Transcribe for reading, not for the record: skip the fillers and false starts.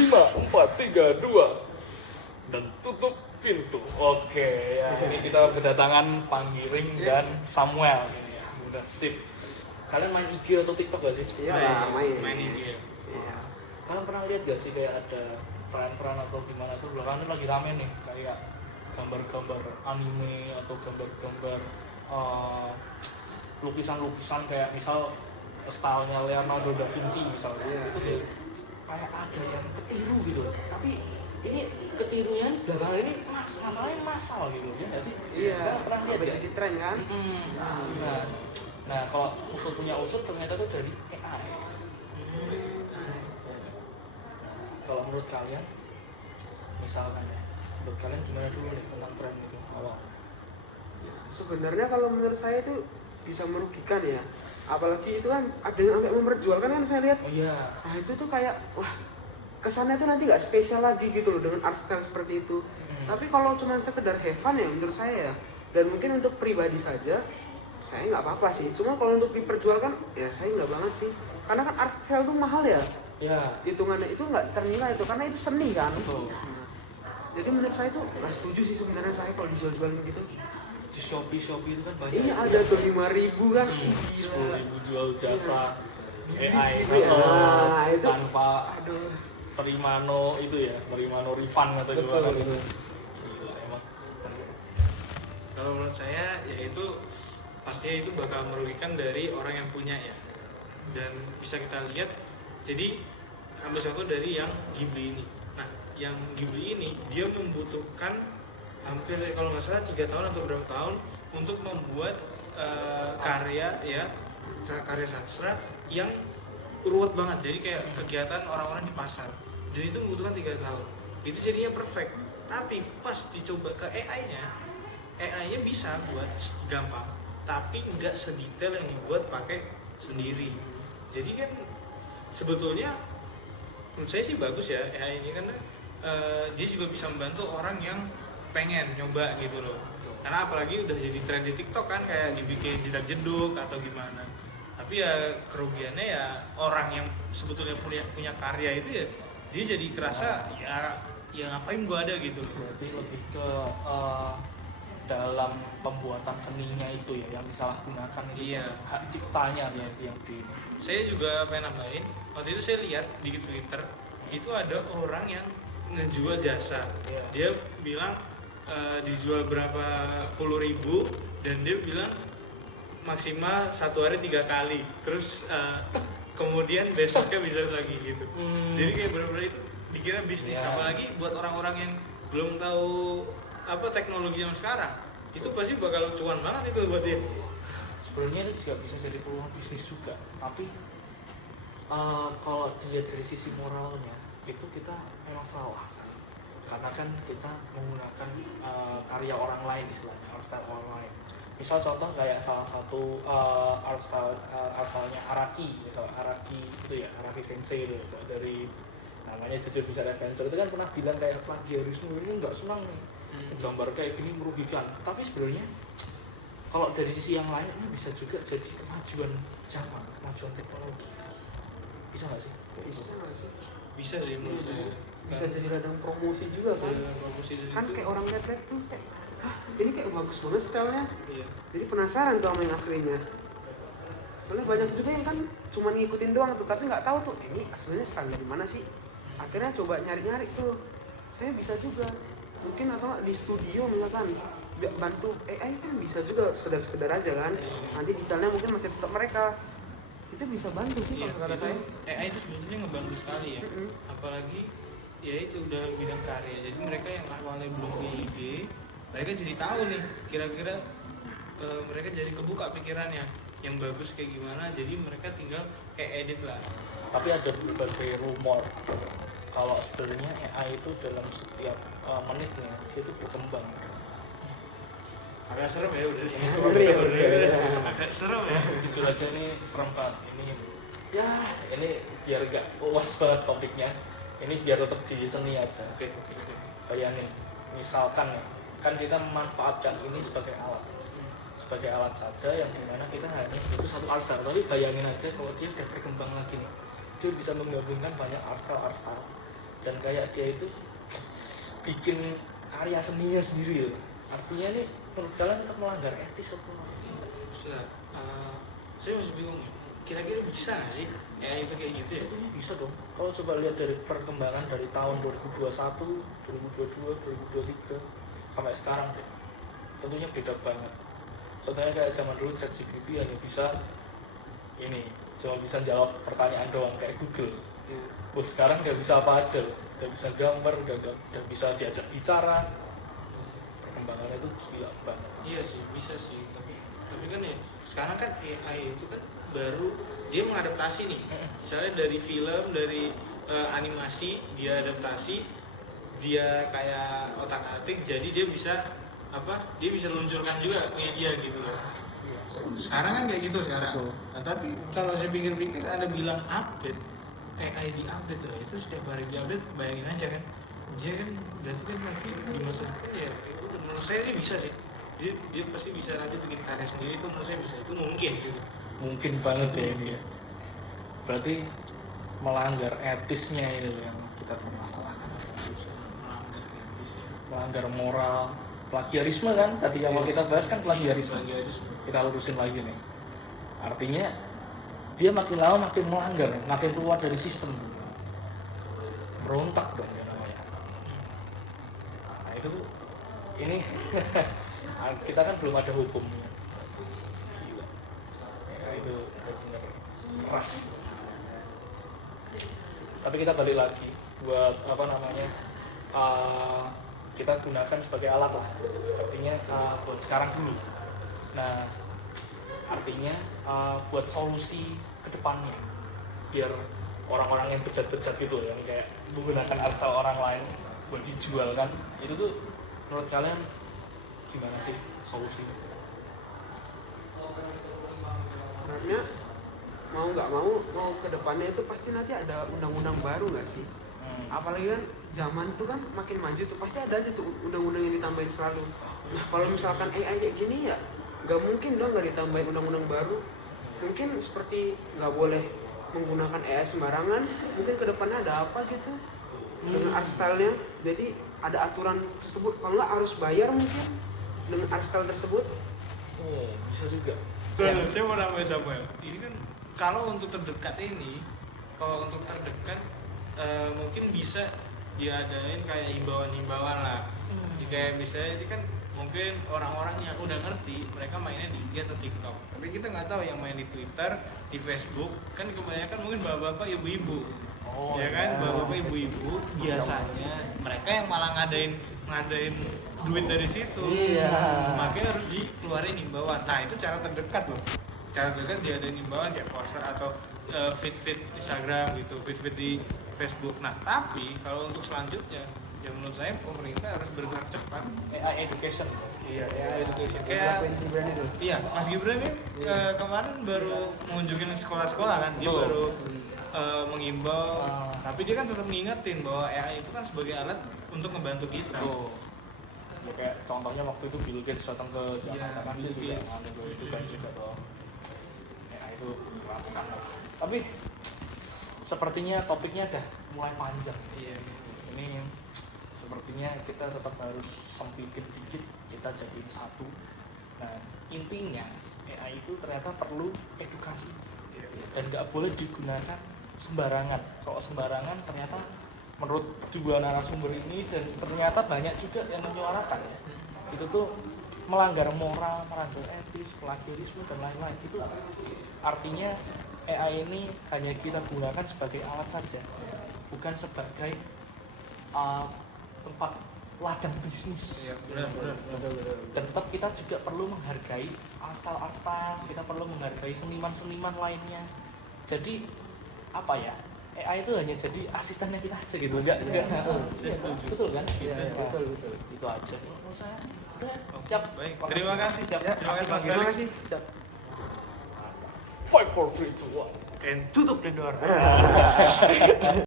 5, 4, 3, 2 dan tutup pintu. Oke, ya ini kita kedatangan Panggiring dan Samuel ini ya. Udah sip. Kalian main IG atau TikTok gak sih? Iya, main ini ya. Iya. Kalian pernah lihat gak sih kayak ada peran-peran atau gimana tuh belakangan lagi rame nih kayak gambar-gambar anime atau gambar-gambar lukisan-lukisan kayak misal stylenya Leonardo da Vinci misalnya. Iya. Itu tuh kayak ada yang ketiru gitu. Tapi ini ketirunya belakangan ini masalahnya massal gitu ya nggak sih? Iya. Kalian pernah lihat Jadi gak? tren kan? Nah kalau usut punya usut ternyata itu dari AI. Kalau menurut kalian, misalkan ya, menurut kalian gimana dulu nih tentang tren itu awal? Sebenarnya kalau menurut saya itu bisa merugikan ya. Apalagi itu kan ada yang sampai memperjualkan kan saya lihat. Oh iya. Nah itu tuh kayak wah kesannya tuh nanti nggak spesial lagi gitu loh dengan art style seperti itu. Tapi kalau cuma sekedar have fun ya menurut saya ya. Dan mungkin untuk pribadi saja saya nggak apa-apa sih. Cuma kalau untuk diperjualkan ya saya nggak banget sih. Karena kan art style tuh mahal ya. Ya. Hitungannya itu nggak ternilai itu karena itu seni kan. Betul. Jadi menurut saya tuh nggak setuju sih sebenarnya saya kalau dijual-jualin gitu. Di Shopee itu kan banyak. Ini ada tuh 5.000 kan. Gila. 10.000 jual jasa AI Nah, itu tanpa aduh. terima no itu ya, terima no refund atau Betul, gimana betul. gitu. Gila emang. Kalau menurut saya yaitu pastinya itu bakal merugikan dari orang yang punya ya. Dan bisa kita lihat, jadi ambil contoh dari yang Ghibli ini. Nah, yang Ghibli ini dia membutuhkan hampir kalau nggak salah 3 tahun atau berapa tahun untuk membuat karya ya, karya sastra yang ruwet banget. Jadi kayak kegiatan orang-orang di pasar. Dan itu membutuhkan 3 tahun. Itu jadinya perfect. Tapi pas dicoba ke AI-nya bisa buat gampang, tapi nggak sedetail yang dibuat pakai sendiri. Jadi kan sebetulnya menurut saya sih bagus ya AI ini karena dia juga bisa membantu orang yang pengen nyoba gitu loh. Karena apalagi udah jadi tren di TikTok kan kayak dibikin jedak jeduk atau gimana. Tapi ya kerugiannya ya orang yang sebetulnya punya karya itu ya dia jadi kerasa ya ngapain gua ada gitu. Berarti lebih ke dalam pembuatan seninya itu ya yang disalahgunakan itu. Iya. Hak ciptanya ya yang di. Saya juga pengen nambahin, waktu itu saya lihat di Twitter itu ada orang yang ngejual jasa. Iya. Dia bilang dijual berapa puluh ribu dan dia bilang maksimal 1 hari 3 kali. Terus kemudian besoknya bisa lagi gitu. Jadi kayak benar-benar itu dikira bisnis. Ya. Apalagi buat orang-orang yang belum tahu apa teknologi yang sekarang, itu pasti bakal cuan banget itu buat dia. Sebenarnya ini juga bisa jadi peluang bisnis juga, tapi kalau dilihat dari sisi moralnya itu kita memang salah karena kan kita menggunakan karya orang lain istilahnya, art style orang lain. Misal contoh kayak salah satu art stylenya Araki, misalnya Araki itu ya, Araki Sensei itu dari namanya Jujur Bizarre Adventure itu kan pernah bilang kayak plagiarisme ini nggak senang nih, gambar kayak gini merugikan. Tapi sebenarnya kalau dari sisi yang lain ini bisa juga jadi kemajuan zaman, kemajuan teknologi. Bisa nggak sih? Bisa nggak sih? Bisa sih menurut saya. Bisa jadi ladang promosi juga kan? Promosi dari Kan itu. kayak orang lihat tuh kayak, hah ini kayak bagus banget stylenya. Iya. Jadi penasaran tuh sama yang aslinya. Soalnya banyak juga yang kan cuma ngikutin doang tuh, tapi nggak tahu tuh ini aslinya style dari mana sih. Akhirnya coba nyari-nyari tuh. Saya bisa juga. Mungkin atau nggak di studio misalkan bantu AI kan bisa juga sekedar aja kan. Nanti detailnya mungkin masih tetap mereka. Itu bisa bantu sih Iya, kalau kata itu saya. AI itu sebetulnya ngebantu sekali ya. Apalagi ya itu udah bidang karya. Jadi mereka yang awalnya belum punya ide, mereka jadi tahu nih kira-kira mereka jadi kebuka pikirannya yang bagus kayak gimana. Jadi mereka tinggal kayak edit lah. Tapi ada berbagai rumor kalau sebenarnya AI itu dalam setiap menitnya itu berkembang. Agak serem ya udah. Agak serem ya. Jujur aja ini serem banget. Ini biar gak luas banget topiknya. Ini biar tetap di seni aja. Oke. Bayangin, misalkan ya, kan kita memanfaatkan ini sebagai alat saja yang dimana kita hanya butuh satu art style. Tapi bayangin aja kalau dia udah berkembang lagi nih, dia bisa menggabungkan banyak art style dan kayak dia itu bikin karya seninya sendiri ya. Artinya ini menurut kalian tetap melanggar etis atau Sudah, saya masih bingung. Kira-kira bisa nggak sih itu kayak gitu ya? itu bisa dong. Kalau coba lihat dari perkembangan dari tahun 2021, 2022, 2023 sampai sekarang deh, tentunya beda banget. Contohnya kayak zaman dulu ChatGPT hanya bisa ini, cuma bisa jawab pertanyaan doang kayak Google. Oh, sekarang nggak bisa apa aja, nggak bisa gambar, nggak bisa diajak bicara. Perkembangannya itu gila banget. Iya sih, bisa sih. Tapi kan ya sekarang kan AI itu kan baru dia mengadaptasi nih. Misalnya dari film, dari animasi dia adaptasi, dia kayak otak-atik, jadi dia bisa dia bisa luncurkan juga ke media gitu loh. Sekarang kan kayak gitu sekarang. Nah, tapi kalau saya pikir-pikir ada bilang update, AI di update loh, itu setiap hari di update, bayangin aja kan. Dia kan berarti kan nanti di masa depan ya itu menurut saya sih bisa sih. Dia pasti bisa lanjut bikin karya sendiri, itu menurut saya bisa, itu mungkin gitu. Mungkin banget ya ini ya. Berarti melanggar etisnya ini yang kita permasalahkan. Melanggar moral, plagiarisme kan tadi yang mau kita bahas kan plagiarisme. Kita lurusin lagi nih. Artinya dia makin lama makin melanggar, makin keluar dari sistem. Berontak dong ya namanya. Nah itu ini kita kan belum ada hukumnya. Gila. Ya, itu benar-benar keras. Tapi kita balik lagi buat apa namanya? Kita gunakan sebagai alat lah, artinya buat sekarang dulu. Nah, artinya buat solusi ke depannya, biar orang-orang yang bejat-bejat gitu, yang kayak menggunakan artikel orang lain buat dijual kan, itu tuh menurut kalian gimana sih solusinya? Sebenarnya mau nggak mau ke depannya itu pasti nanti ada undang-undang baru nggak sih? Apalagi kan zaman tuh kan makin maju tuh pasti ada aja tuh undang-undang yang ditambahin selalu. Nah kalau misalkan AI kayak gini ya nggak mungkin dong nggak ditambahin undang-undang baru. Mungkin seperti nggak boleh menggunakan AI sembarangan, mungkin kedepannya ada apa gitu dengan art style-nya. Jadi ada aturan tersebut, kalau nggak harus bayar mungkin dengan art style tersebut. Oh, bisa juga. Saya mau nambahin Samuel. Ini kan kalau untuk terdekat ini, mungkin bisa diadain kayak himbauan-himbauan lah. Kayak misalnya ini kan mungkin orang-orang yang udah ngerti mereka mainnya di IG atau TikTok. Tapi kita nggak tahu yang main di Twitter, di Facebook kan kebanyakan mungkin bapak-bapak, ibu-ibu. Oh, ya kan, bapak-bapak, ibu-ibu biasanya mereka yang malah ngadain duit dari situ. Iya. Makanya harus dikeluarin himbauan. Nah, itu cara terdekat loh. Cara terdekat diadain himbauan kayak poster atau feed Instagram gitu, feed di Facebook. Nah, tapi kalau untuk selanjutnya, ya menurut saya pemerintah harus bergerak cepat. AI education. Iya, AI education. Kayak Kayak itu. iya, Mas Gibran kan kemarin baru mengunjungi sekolah-sekolah kan, dia Betul. baru mengimbau, tapi dia kan tetap ngingetin bahwa AI itu kan sebagai alat untuk membantu kita. Tuh. Ya, kayak contohnya waktu itu Bill Gates datang ke Jakarta kan dia juga ngambil itu kan juga tuh. Ya itu melakukan. Tapi sepertinya topiknya udah mulai panjang. Iya. Ini sepertinya kita tetap harus sempitin dikit, kita jadiin satu. Nah intinya AI itu ternyata perlu edukasi dan nggak boleh digunakan sembarangan. Kalau sembarangan ternyata menurut dua narasumber ini dan ternyata banyak juga yang menyuarakan ya, itu tuh melanggar moral, melanggar etis, plagiarisme dan lain-lain. Itu artinya AI ini hanya kita gunakan sebagai alat saja, bukan sebagai tempat ladang bisnis. Iya, benar. Dan tetap kita juga perlu menghargai art-style, kita perlu menghargai seniman-seniman lainnya. Jadi apa ya, AI itu hanya jadi asistennya kita aja gitu, enggak? Betul kan? Iya, betul. Itu aja menurut saya. Udah, siap. Baik, Makasih. terima kasih. Siap. Ya, terima kasih, Mas Terima Felix. kasih. Siap. 5, 4, 3, 2, 1. And tutup the door.